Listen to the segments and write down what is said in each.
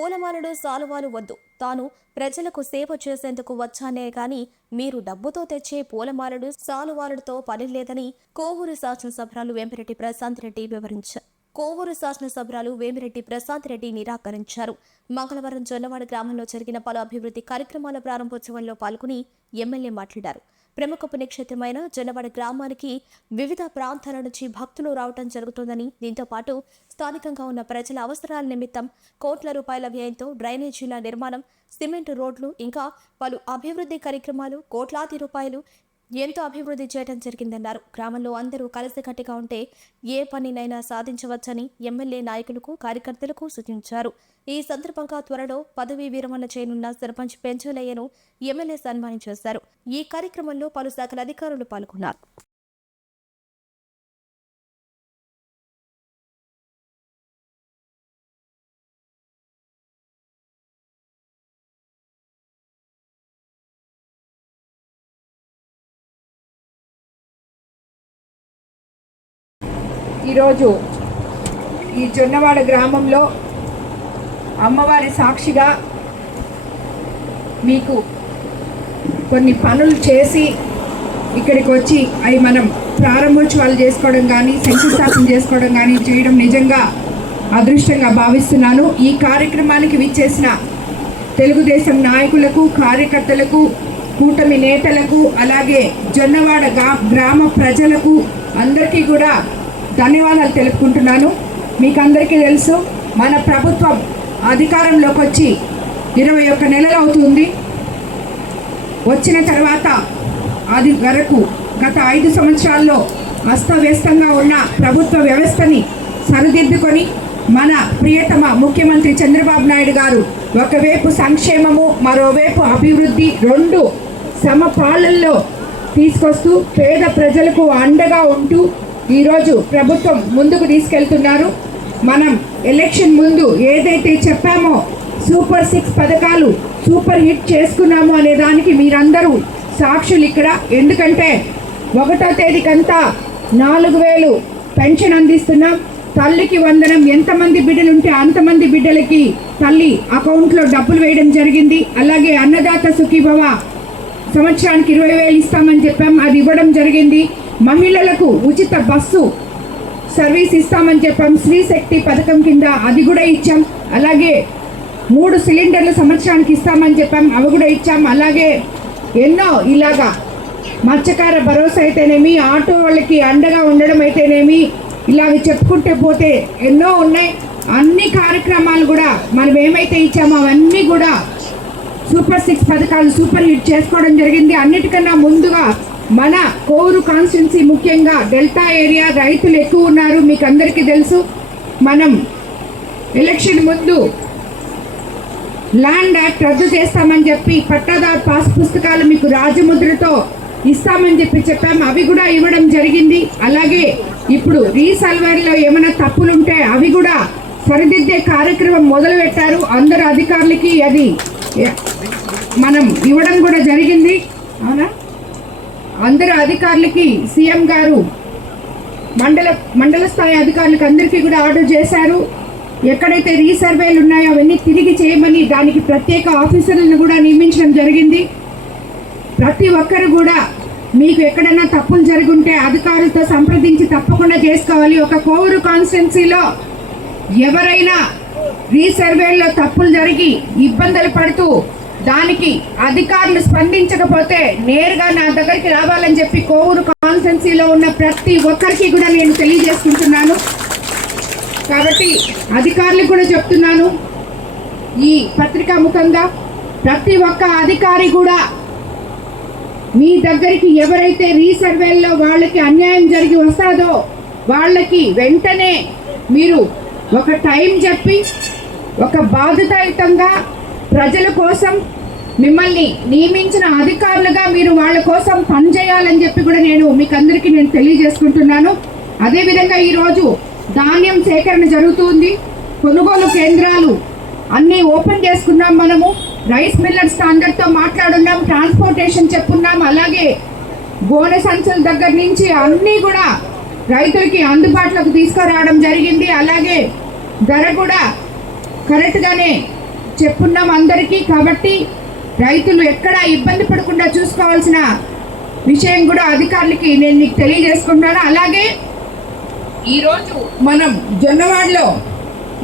పూలమాలలు సాలువాలు వద్దు, తాను ప్రజలకు సేవ చేసేందుకు వచ్చానే కానీ మీరు డబ్బుతో తెచ్చే పూలమాలలు సాలువాలతో పని లేదని కోవూరు శాసనసభ్యులు వేమిరెడ్డి ప్రశాంత్ రెడ్డి వివరించారు. కోవూరు శాసనసభ్యులు వేమిరెడ్డి ప్రశాంత్ రెడ్డి నిరాకరించారు. మంగళవారం జొన్నవాడ గ్రామంలో జరిగిన పలు అభివృద్ధి కార్యక్రమాల ప్రారంభోత్సవంలో పాల్గొని ఎమ్మెల్యే మాట్లాడారు. ప్రముఖ పుణ్యక్షేత్రమైన జొన్నవాడ గ్రామానికి వివిధ ప్రాంతాల నుంచి భక్తులు రావడం జరుగుతుందని, దీంతో పాటు స్థానికంగా ఉన్న ప్రజల అవసరాల నిమిత్తం కోట్ల రూపాయల వ్యయంతో డ్రైనేజీల నిర్మాణం, సిమెంట్ రోడ్లు ఇంకా పలు అభివృద్ధి కార్యక్రమాలు కోట్లాది రూపాయలు ఎంతో అభివృద్ధి చేయడం జరిగిందన్నారు. గ్రామంలో అందరూ కలిసికట్టుగా ఉంటే ఏ పనినైనా సాధించవచ్చని ఎమ్మెల్యే నాయకులకు, కార్యకర్తలకు సూచించారు. ఈ సందర్భంగా త్వరలో పదవీ విరమణ చేయనున్న సర్పంచ్ పెంచులయ్యను ఎమ్మెల్యే సన్మానం చేశారు. ఈ కార్యక్రమంలో పలు శాఖల అధికారులు పాల్గొన్నారు. ఈరోజు ఈ జొన్నవాడ గ్రామంలో అమ్మవారి సాక్షిగా మీకు కొన్ని పనులు చేసి ఇక్కడికి వచ్చి అవి మనం ప్రారంభోత్సవాలు చేసుకోవడం కానీ శంకుస్థాపన చేసుకోవడం కానీ చేయడం నిజంగా అదృష్టంగా భావిస్తున్నాను. ఈ కార్యక్రమానికి విచ్చేసిన తెలుగుదేశం నాయకులకు, కార్యకర్తలకు, కూటమి నేతలకు, అలాగే జొన్నవాడ గ్రామ ప్రజలకు అందరికీ కూడా ధన్యవాదాలు తెలుపుకుంటున్నాను. మీకు అందరికీ తెలుసు, మన ప్రభుత్వం అధికారంలోకి వచ్చి 21 నెలలు అవుతుంది. వచ్చిన తర్వాత అది వరకు గత 5 సంవత్సరాల్లో అస్తవ్యస్తంగా ఉన్న ప్రభుత్వ వ్యవస్థని సరిదిద్దుకొని మన ప్రియతమ ముఖ్యమంత్రి చంద్రబాబు నాయుడు గారు ఒకవైపు సంక్షేమము, మరోవైపు అభివృద్ధి రెండు సమపాలనలో తీసుకొస్తూ పేద ప్రజలకు అండగా ఉంటూ ఈరోజు ప్రభుత్వం ముందుకు తీసుకెళ్తున్నారు. మనం ఎలక్షన్ ముందు ఏదైతే చెప్పామో సూపర్ 6 పథకాలు సూపర్ హిట్ చేసుకున్నాము అనే దానికి మీరందరూ సాక్షులు ఇక్కడ. ఎందుకంటే 1వ తేదీకంతా 4000 పెన్షన్ అందిస్తున్నాం. తల్లికి వందనం, ఎంతమంది బిడ్డలు ఉంటే అంతమంది బిడ్డలకి తల్లి అకౌంట్లో డబ్బులు వేయడం జరిగింది. అలాగే అన్నదాత సుఖీభవ సంవత్సరానికి 20,000 ఇస్తామని చెప్పాం, అది ఇవ్వడం జరిగింది. మహిళలకు ఉచిత బస్సు సర్వీస్ ఇస్తామని చెప్పాం, స్త్రీ శక్తి పథకం కింద అది కూడా ఇచ్చాం. అలాగే 3 సిలిండర్లు సంవత్సరానికి ఇస్తామని చెప్పాం, అవి కూడా ఇచ్చాం. అలాగే ఎన్నో ఇలాగా మత్స్యకార భరోసా అయితేనేమి, ఆటో వాళ్ళకి అండగా ఉండడం అయితేనేమి, ఇలాగ చెప్పుకుంటే పోతే ఎన్నో ఉన్నాయి. అన్ని కార్యక్రమాలు కూడా మనం ఏమైతే ఇచ్చామో అవన్నీ కూడా సూపర్ 6 పథకాలు సూపర్ హిట్ చేసుకోవడం జరిగింది. అన్నిటికన్నా ముందుగా మన కోవూరు కాన్స్టిట్యున్సీ ముఖ్యంగా డెల్టా ఏరియా రైతులు ఎక్కువ ఉన్నారు, మీకు అందరికీ తెలుసు. మనం ఎలక్షన్ ముందు ల్యాండ్ యాక్ట్ రద్దు చేస్తామని చెప్పి పట్టాదారు పాస్ పుస్తకాలు మీకు రాజముద్రతో ఇస్తామని చెప్పాం, అవి కూడా ఇవ్వడం జరిగింది. అలాగే ఇప్పుడు రీసర్వేలో ఏమైనా తప్పులుంటే అవి కూడా సరిదిద్దే కార్యక్రమం మొదలుపెట్టారు. అందరు అధికారులకి అది మనం ఇవ్వడం కూడా జరిగింది. అవునా, అందరు అధికారులకి సీఎం గారు మండల స్థాయి అధికారులకు అందరికీ కూడా ఆర్డర్ చేశారు. ఎక్కడైతే రీసర్వేలు ఉన్నాయో అవన్నీ తిరిగి చేయమని దానికి ప్రత్యేక ఆఫీసర్లను కూడా నియమించడం జరిగింది. ప్రతి ఒక్కరు కూడా మీకు ఎక్కడైనా తప్పులు జరుగుంటే అధికారులతో సంప్రదించి తప్పకుండా చేసుకోవాలి. ఒక కోవూరు కాన్స్టిట్యున్సీలో ఎవరైనా రీసర్వేల్లో తప్పులు జరిగి ఇబ్బందులు పడుతూ దానికి అధికారులు స్పందించకపోతే నేరుగా నా దగ్గరికి రావాలని చెప్పి కోవూరు కాన్స్టిట్యున్సీలో ఉన్న ప్రతి ఒక్కరికి కూడా నేను తెలియజేసుకుంటున్నాను. కాబట్టి అధికారులకు కూడా చెప్తున్నాను, ఈ పత్రికా ముఖంగా ప్రతి ఒక్క అధికారి కూడా మీ దగ్గరికి ఎవరైతే రీసర్వేల్లో వాళ్ళకి అన్యాయం జరిగి వస్తాదో వాళ్ళకి వెంటనే మీరు ఒక టైం చెప్పి ఒక బాధ్యతాయుతంగా ప్రజల కోసం మిమ్మల్ని నియమించిన అధికారులుగా మీరు వాళ్ళ కోసం పనిచేయాలని చెప్పి కూడా మీకు అందరికీ నేను తెలియజేసుకుంటున్నాను. అదేవిధంగా ఈరోజు ధాన్యం సేకరణ జరుగుతుంది. కొనుగోలు కేంద్రాలు అన్నీ ఓపెన్ చేసుకున్నాం. మనము రైస్ మిల్లర్స్ అందరితో మాట్లాడున్నాం, ట్రాన్స్పోర్టేషన్ చెప్పున్నాం. అలాగే గోనె సంచుల దగ్గర నుంచి అన్నీ కూడా రైతులకి అందుబాటులోకి తీసుకురావడం జరిగింది. అలాగే ధర కూడా కరెక్ట్గానే చెప్పున్నాం అందరికీ. కాబట్టి రైతులు ఎక్కడ ఇబ్బంది పడకుండా చూసుకోవాల్సిన విషయం కూడా అధికారులకి నేను మీకు తెలియజేసుకుంటున్నాను. అలాగే ఈరోజు మనం జొన్నవాడలో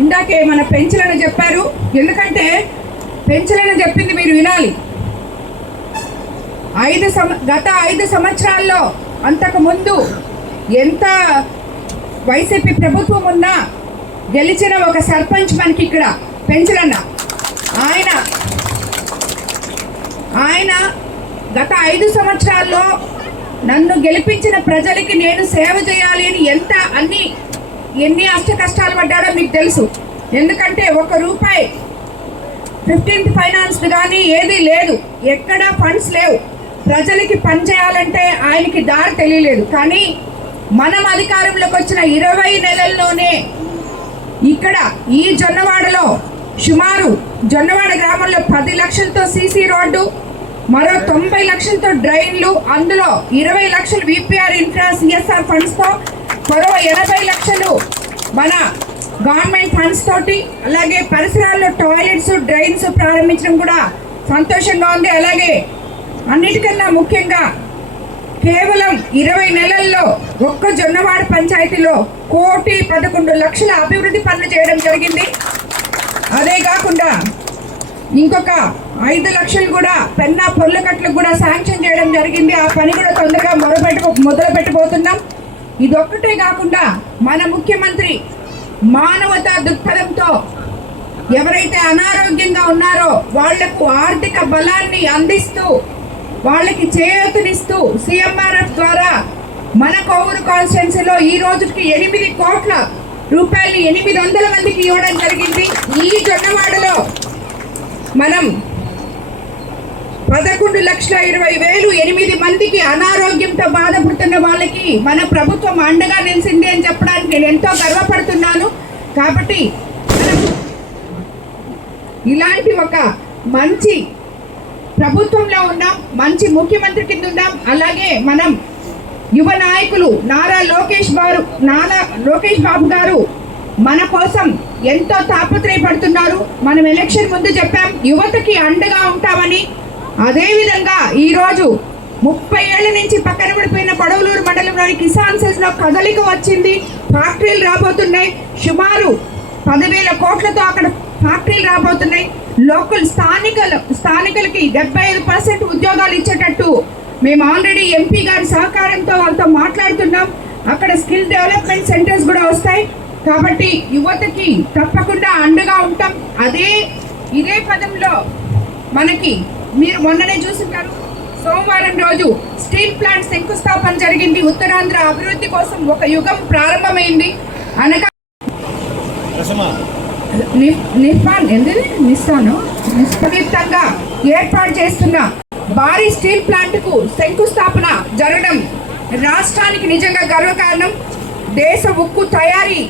ఇందాకే మన పెంచలని చెప్పారు, ఎందుకంటే పెంచలని చెప్పింది మీరు వినాలి. గత 5 సంవత్సరాల్లో అంతకు ముందు ఎంత వైసీపీ ప్రభుత్వం ఉన్నా గెలిచిన ఒక సర్పంచ్ మనకి ఇక్కడ పెంచలన్న ఆయన గత 5 సంవత్సరాల్లో నన్ను గెలిపించిన ప్రజలకి నేను సేవ చేయాలి అని ఎన్ని అష్ట కష్టాలు పడ్డాడో మీకు తెలుసు. ఎందుకంటే ₹1 15th ఫైనాన్స్ కానీ ఏది లేదు, ఎక్కడ ఫండ్స్ లేవు. ప్రజలకి పని చేయాలంటే ఆయనకి దారి తెలియలేదు. కానీ మనం అధికారంలోకి వచ్చిన 20 నెలల్లోనే ఇక్కడ ఈ జొన్నవాడలో సుమారు జొన్నవాడ గ్రామంలో 10 లక్షలతో సీసీ రోడ్డు, మరో 90 లక్షలతో డ్రైన్లు, అందులో 20 లక్షలు విపిఆర్ ఇన్ఫ్రా సిఎస్ఆర్ ఫండ్స్తో, మరో 80 లక్షలు మన గవర్నమెంట్ ఫండ్స్ తోటి, అలాగే పరిసరాల్లో టాయిలెట్స్ డ్రైన్స్ ప్రారంభించడం కూడా సంతోషంగా ఉంది. అలాగే అన్నిటికన్నా ముఖ్యంగా కేవలం 20 నెలల్లో ఒక్క జొన్నవాడ పంచాయతీలో 1,11,00,000 అభివృద్ధి పనులు చేయడం జరిగింది. అదే కాకుండా ఇంకొక 5 లక్షలు కూడా పెన్నా పొర్లకట్లకు కూడా శాంక్షన్ చేయడం జరిగింది. ఆ పని కూడా తొందరగా మొదలు పెట్టబోతున్నాం. ఇదొక్కటే కాకుండా మన ముఖ్యమంత్రి మానవతా దృక్పథంతో ఎవరైతే అనారోగ్యంగా ఉన్నారో వాళ్లకు ఆర్థిక బలాన్ని అందిస్తూ వాళ్ళకి చేయూతనిస్తూ సిఎంఆర్ఎఫ్ ద్వారా మన కోవూరు కాన్స్టిట్యున్సీలో ఈ రోజుకి 8 కోట్ల రూపాయలు 800 మందికి ఇవ్వడం జరిగింది. ఈ జొన్నవాడలో మనం 11,20,000 8 మందికి అనారోగ్యంతో బాధపడుతున్న వాళ్ళకి మన ప్రభుత్వం అండగా నిలిచింది అని చెప్పడానికి నేను ఎంతో గర్వపడుతున్నాను. కాబట్టి ఇలాంటి ఒక మంచి ప్రభుత్వంలో ఉన్నాం, మంచి ముఖ్యమంత్రి కింద ఉన్నాం. అలాగే మనం యువ నాయకులు నారా లోకేష్ బాబు గారు మన కోసం ఎంతో తాపత్రయపడుతున్నారు. మనం ఎలక్షన్ ముందు చెప్పాం యువతకి అండగా ఉంటామని. అదేవిధంగా ఈరోజు 30 ఏళ్ల నుంచి పక్కన పడిపోయిన పడవలూరు మండలంలోని కిసాన్ సెజ్లో కదలిక వచ్చింది. ఫ్యాక్టరీలు రాబోతున్నాయి. సుమారు 10,000 కోట్లతో అక్కడ ఫ్యాక్టరీలు రాబోతున్నాయి. లోకల్ స్థానికులకి 75% ఉద్యోగాలు ఇచ్చేటట్టు మేము ఆల్రెడీ ఎంపీ గారి సహకారంతో వాళ్ళతో మాట్లాడుతున్నాం. అక్కడ స్కిల్ డెవలప్మెంట్ సెంటర్స్ కూడా వస్తాయి. కాబట్టి యువతకి తప్పకుండా అండగా ఉంటాం. ఇదే పదంలో మనకి మీరు మొన్ననే చూసుంటారు, సోమవారం రోజు స్టీల్ ప్లాంట్ శంకుస్థాపన జరిగింది. ఉత్తరాంధ్ర అభివృద్ధి కోసం ఒక యుగం ప్రారంభమైంది. అనగా నిష్పదితంగా ఏర్పాటు చేస్తున్న భారీ స్టీల్ ప్లాంట్ కు శంకుస్థాపన జరగడం రాష్ట్రానికి నిజంగా గర్వకారణం. దేశ ఉక్కు తయారీ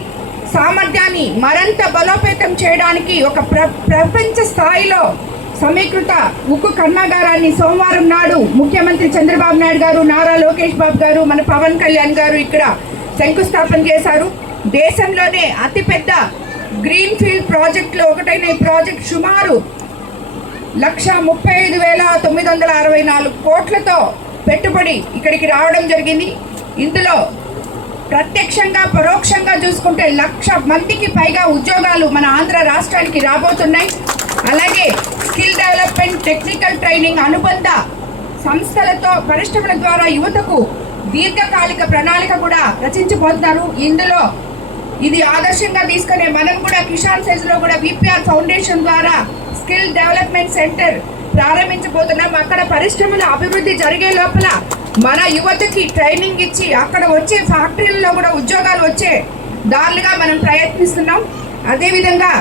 సామర్థ్యాన్ని మరింత బలోపేతం చేయడానికి ఒక ప్రపంచ స్థాయిలో సమీకృత ఉక్కు కర్మాగారాన్ని సోమవారం నాడు ముఖ్యమంత్రి చంద్రబాబు నాయుడు గారు, నారా లోకేష్ బాబు గారు, మన పవన్ కళ్యాణ్ గారు ఇక్కడ శంకుస్థాపన చేశారు. దేశంలోనే అతిపెద్ద గ్రీన్ ఫీల్డ్ ప్రాజెక్టులో ఒకటైన ఈ ప్రాజెక్ట్ సుమారు 135,964 కోట్లతో పెట్టుబడి ఇక్కడికి రావడం జరిగింది. ఇందులో ప్రత్యక్షంగా పరోక్షంగా చూసుకుంటే 1,00,000 మందికి పైగా ఉద్యోగాలు మన ఆంధ్ర రాష్ట్రానికి రాబోతున్నాయి. అలాగే స్కిల్ డెవలప్మెంట్, టెక్నికల్ ట్రైనింగ్ అనుబంధ సంస్థలతో పరిశ్రమల ద్వారా యువతకు దీర్ఘకాలిక ప్రణాళిక కూడా రచించబోతున్నారు. ఇందులో ఇది ఆదర్శంగా తీసుకునే మనం కూడా కిసాన్ సెజ్లో కూడా విపిఆర్ ఫౌండేషన్ ద్వారా స్కిల్ డెవలప్మెంట్ సెంటర్ ప్రారంభించబోతున్నాం. అక్కడ పరిశ్రమల అభివృద్ధి జరిగే లోపల మన యువతకి ట్రైనింగ్ ఇచ్చి అక్కడ వచ్చే ఫ్యాక్టరీలలో కూడా ఉద్యోగాలు వచ్చే దారులుగా మనం ప్రయత్నిస్తున్నాం. అదేవిధంగా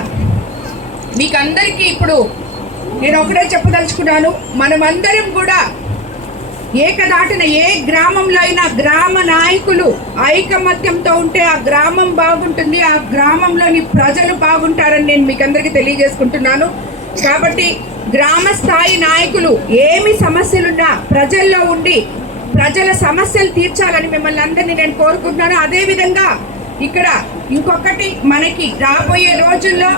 మీకు అందరికీ ఇప్పుడు నేను ఒకటే చెప్పదలుచుకున్నాను, మనమందరం కూడా ఏకదాటిన ఏ గ్రామంలో అయినా గ్రామ నాయకులు ఐకమత్యంతో ఉంటే ఆ గ్రామం బాగుంటుంది, ఆ గ్రామంలోని ప్రజలు బాగుంటారని నేను మీకు అందరికీ తెలియజేసుకుంటున్నాను. కాబట్టి గ్రామ స్థాయి నాయకులు ఏమి సమస్యలున్నా ప్రజల్లో ఉండి ప్రజల సమస్యలు తీర్చాలని మిమ్మల్ని అందరినీ నేను కోరుకుంటున్నాను. అదేవిధంగా ఇక్కడ ఇంకొకటి మనకి రాబోయే రోజుల్లో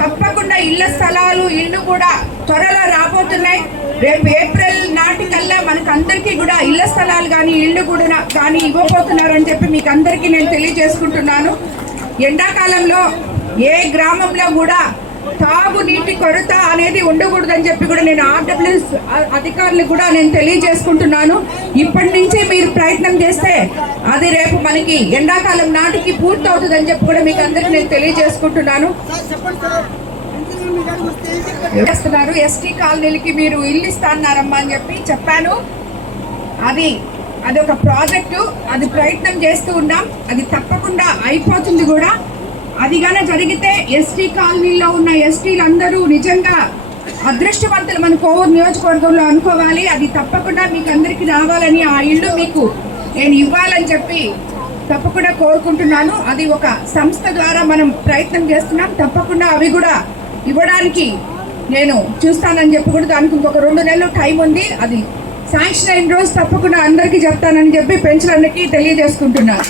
తప్పకుండా ఇళ్ల స్థలాలు ఇళ్ళు కూడా త్వరలో రాబోతున్నాయి. రేపు ఏప్రిల్ నాటికల్లా మనకు అందరికీ కూడా ఇళ్ల స్థలాలు కానీ ఇళ్ళు కూడా కానీ ఇవ్వబోతున్నారని చెప్పి మీకు అందరికీ నేను తెలియజేసుకుంటున్నాను. ఎండాకాలంలో ఏ గ్రామంలో కూడా తాగునీటి కొరత అనేది ఉండకూడదని చెప్పి కూడా నేను ఆర్డబ్ల్యూఎస్ అధికారులకు కూడా నేను తెలియజేసుకుంటున్నాను. ఇప్పటి నుంచి మీరు ప్రయత్నం చేస్తే అది రేపు మనకి ఎండాకాలం నాటికి పూర్తి అవుతుందని చెప్పి కూడా మీకు అందరికి నేను తెలియజేసుకుంటున్నాను. చేస్తున్నారు ఎస్టీ కాలనీలకి మీరు ఇల్లు ఇస్తారమ్మా అని చెప్పి చెప్పాను. అది ఒక ప్రాజెక్టు, అది ప్రయత్నం చేస్తూ ఉన్నాం. అది తప్పకుండా అయిపోతుంది కూడా. అది గానే జరిగితే ఎస్టీ కాలనీలో ఉన్న ఎస్టీలు అందరూ నిజంగా అదృష్టవంతులు మన కోవూరు నియోజకవర్గంలో అనుకోవాలి. అది తప్పకుండా మీకు అందరికీ రావాలని, ఆ ఇల్లు మీకు నేను ఇవ్వాలని చెప్పి తప్పకుండా కోరుకుంటున్నాను. అది ఒక సంస్థ ద్వారా మనం ప్రయత్నం చేస్తున్నాం. తప్పకుండా అవి కూడా ఇవ్వడానికి నేను చూస్తానని చెప్పి కూడా దానికి ఇంకొక 2 నెలలు టైం ఉంది. అది శాంక్షన్ అయిన రోజు తప్పకుండా అందరికీ చెప్తానని చెప్పి పెన్షన్లకి తెలియజేసుకుంటున్నాను.